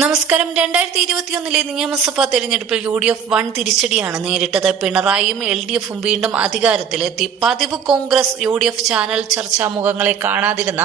നമസ്കാരം. രണ്ടായിരത്തി ഇരുപത്തിയൊന്നിലെ നിയമസഭാ തെരഞ്ഞെടുപ്പിൽ യു ഡി എഫ് വൺ തിരിച്ചടിയാണ് നേരിട്ടത്. പിണറായിയും എൽ ഡി എഫും വീണ്ടും അധികാരത്തിലെത്തി. പതിവ് Congress U D F channel ചർച്ചാ മുഖങ്ങളെ കാണാതിരുന്ന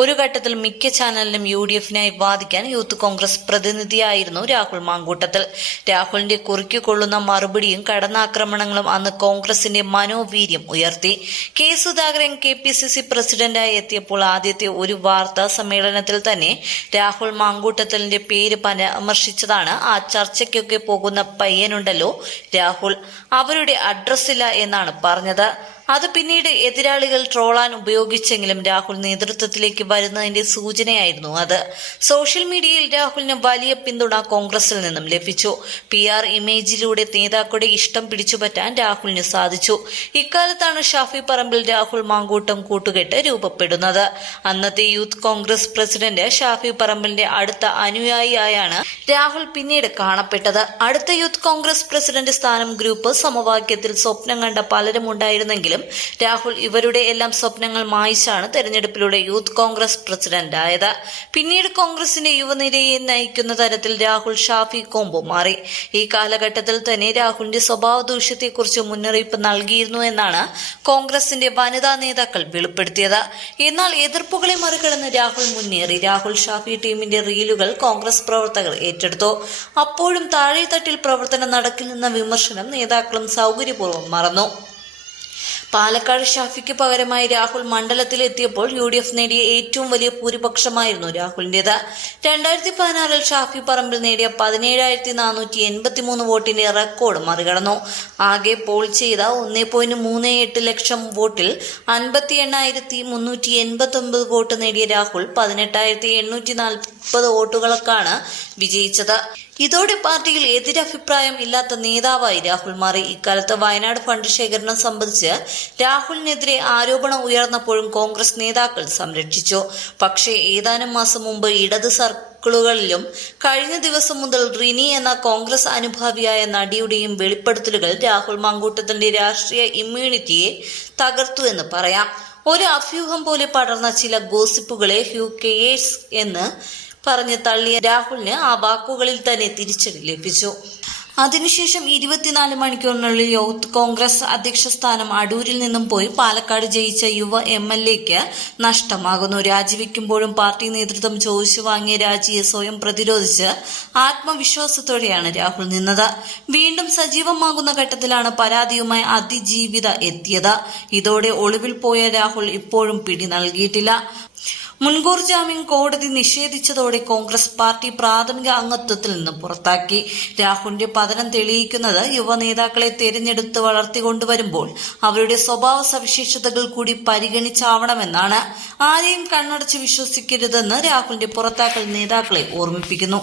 ഒരു ഘട്ടത്തിൽ മിക്ക ചാനലിനും യു ഡി എഫിനായി വാദിക്കാൻ യൂത്ത് കോൺഗ്രസ് പ്രതിനിധിയായിരുന്നു രാഹുൽ മാങ്കൂട്ടത്തിൽ. രാഹുലിന്റെ കുറുക്കിക്കൊള്ളുന്ന കൊള്ളുന്ന മറുപടിയും കടന്നാക്രമണങ്ങളും അന്ന് കോൺഗ്രസിന്റെ മനോവീര്യം ഉയർത്തി. K Sudhakaran K P C C പ്രസിഡന്റായി എത്തിയപ്പോൾ ആദ്യത്തെ ഒരു വാർത്താ സമ്മേളനത്തിൽ തന്നെ രാഹുൽ മാങ്കൂട്ടത്തലിന്റെ പേര് പരാമർശിച്ചതാണ് ആ ചർച്ചയ്ക്കൊക്കെ പോകുന്ന പയ്യനുണ്ടല്ലോ രാഹുൽ. അവരുടെ അഡ്രസ്സില്ല എന്നാണ് പറഞ്ഞത്. അത് പിന്നീട് എതിരാളികൾ ട്രോളാൻ ഉപയോഗിച്ചെങ്കിലും രാഹുൽ നേതൃത്വത്തിലേക്ക് വരുന്നതിന്റെ സൂചനയായിരുന്നു അത്. സോഷ്യൽ മീഡിയയിൽ രാഹുലിന് വലിയ പിന്തുണ കോൺഗ്രസിൽ നിന്നും ലഭിച്ചു. പി ആർ ഇമേജിലൂടെ നേതാക്കളുടെ ഇഷ്ടം പിടിച്ചുപറ്റാൻ രാഹുലിന് സാധിച്ചു. ഇക്കാലത്താണ് ഷാഫി പറമ്പിൽ രാഹുൽ മാങ്കൂട്ടം കൂട്ടുകെട്ട് രൂപപ്പെടുന്നത്. അന്നത്തെ യൂത്ത് കോൺഗ്രസ് പ്രസിഡന്റ് ഷാഫി പറമ്പിലിന്റെ അടുത്ത അനുയായിയായാണ് രാഹുൽ പിന്നീട് കാണപ്പെട്ടത്. അടുത്ത യൂത്ത് കോൺഗ്രസ് പ്രസിഡന്റ് സ്ഥാനം ഗ്രൂപ്പ് സമവാക്യത്തിൽ സ്വപ്നം കണ്ട പലരും ഉണ്ടായിരുന്നെങ്കിലും രാഹുൽ ഇവരുടെ എല്ലാം സ്വപ്നങ്ങൾ മായിച്ചാണ് തെരഞ്ഞെടുപ്പിലൂടെ യൂത്ത് കോൺഗ്രസ് പ്രസിഡന്റായത്. പിന്നീട് കോൺഗ്രസിന്റെ യുവനിരയെ നയിക്കുന്ന തരത്തിൽ രാഹുൽ ഷാഫി കോംബോ മാറി. ഈ കാലഘട്ടത്തിൽ തന്നെ രാഹുലിന്റെ സ്വഭാവ ദൂഷ്യത്തെക്കുറിച്ച് മുന്നറിയിപ്പ് നൽകിയിരുന്നു എന്നാണ് കോൺഗ്രസിന്റെ വനിതാ നേതാക്കൾ വെളിപ്പെടുത്തിയത്. എന്നാൽ എതിർപ്പുകളെ മറികടന്ന് രാഹുൽ മുന്നേറി. രാഹുൽ ഷാഫി ടീമിന്റെ റീലുകൾ കോൺഗ്രസ് പ്രവർത്തകർ ഏറ്റെടുത്തു. അപ്പോഴും താഴെത്തട്ടിൽ പ്രവർത്തനം നടക്കില്ലെന്ന വിമർശനം നേതാക്കളും സൗകര്യപൂർവം മറന്നു. പാലക്കാട് ഷാഫിക്ക് പകരമായി രാഹുൽ മണ്ഡലത്തിലെത്തിയപ്പോൾ യു ഡി എഫ് നേടിയ ഏറ്റവും വലിയ ഭൂരിപക്ഷമായിരുന്നു രാഹുലിന്റേത്. രണ്ടായിരത്തി പതിനാറിൽ ഷാഫി പറമ്പിൽ നേടിയ പതിനേഴായിരത്തി നാനൂറ്റി എൺപത്തി മൂന്ന് വോട്ടിന്റെ റെക്കോർഡ് മറികടന്നു. ആകെ പോൾ ചെയ്ത ഒന്നേ പോയിന്റ് മൂന്ന് എട്ട് ലക്ഷം വോട്ടിൽ അൻപത്തി എണ്ണായിരത്തി മുന്നൂറ്റി എൺപത്തി ഒമ്പത് വോട്ട് നേടിയ രാഹുൽ പതിനെട്ടായിരത്തി എണ്ണൂറ്റി നാൽപ്പത് വോട്ടുകൾക്കാണ് വിജയിച്ചത്. ഇതോടെ പാർട്ടിയിൽ എതിരഭിപ്രായം ഇല്ലാത്ത നേതാവായി രാഹുൽ മാറി. ഇക്കാലത്ത് വയനാട് ഫണ്ട് ശേഖരണം സംബന്ധിച്ച് രാഹുലിനെതിരെ ആരോപണം ഉയർന്നപ്പോഴും കോൺഗ്രസ് നേതാക്കൾ സംരക്ഷിച്ചു. പക്ഷേ ഏതാനും മാസം മുമ്പ് ഇടത് സർക്കിളുകളിലും കഴിഞ്ഞ ദിവസം മുതൽ റിനി എന്ന കോൺഗ്രസ് അനുഭാവിയായ നടിയുടെയും വെളിപ്പെടുത്തലുകൾ രാഹുൽ മങ്കൂട്ടത്തിന്റെ രാഷ്ട്രീയ ഇമ്മ്യൂണിറ്റിയെ തകർത്തു എന്ന് പറയാം. ഒരു അഭ്യൂഹം പോലെ പടർന്ന ചില ഗോസിപ്പുകളെ ഹ്യൂ കെയേഴ്സ് എന്ന് പറഞ്ഞ് തള്ളിയ രാഹുലിന് ആ വാക്കുകളിൽ തന്നെ തിരിച്ചടി ലഭിച്ചു. അതിനുശേഷം ഇരുപത്തിനാല് മണിക്കൂറിനുള്ളിൽ യൂത്ത് കോൺഗ്രസ് അധ്യക്ഷ സ്ഥാനം അടൂരിൽ നിന്നും പോയി പാലക്കാട് ജയിച്ച യുവ എം എൽ എക്ക് നഷ്ടമാകുന്നു. രാജിവെക്കുമ്പോഴും പാർട്ടി നേതൃത്വം ചോദിച്ചു വാങ്ങിയ രാജിയെ സ്വയം പ്രതിരോധിച്ച് ആത്മവിശ്വാസത്തോടെയാണ് രാഹുൽ നിന്നത്. വീണ്ടും സജീവമാകുന്ന ഘട്ടത്തിലാണ് പരാതിയുമായി അതിജീവിത എത്തിയത്. ഇതോടെ ഒളിവിൽ പോയ രാഹുൽ ഇപ്പോഴും പിടി നൽകിയിട്ടില്ല. മുൻകൂർ ജാമ്യം കോടതി നിഷേധിച്ചതോടെ കോൺഗ്രസ് പാർട്ടി പ്രാഥമിക അംഗത്വത്തിൽ നിന്ന് പുറത്താക്കി. രാഹുലിന്റെ പതനം തെളിയിക്കുന്നത് യുവ നേതാക്കളെ തെരഞ്ഞെടുത്ത് വളർത്തിക്കൊണ്ടുവരുമ്പോൾ അവരുടെ സ്വഭാവ സവിശേഷതകൾ കൂടി പരിഗണിച്ചാവണമെന്നാണ്. ആരെയും കണ്ണടച്ച് വിശ്വസിക്കരുതെന്ന് രാഹുലിന്റെ പുറത്താക്കൽ നേതാക്കളെ ഓർമ്മിപ്പിക്കുന്നു.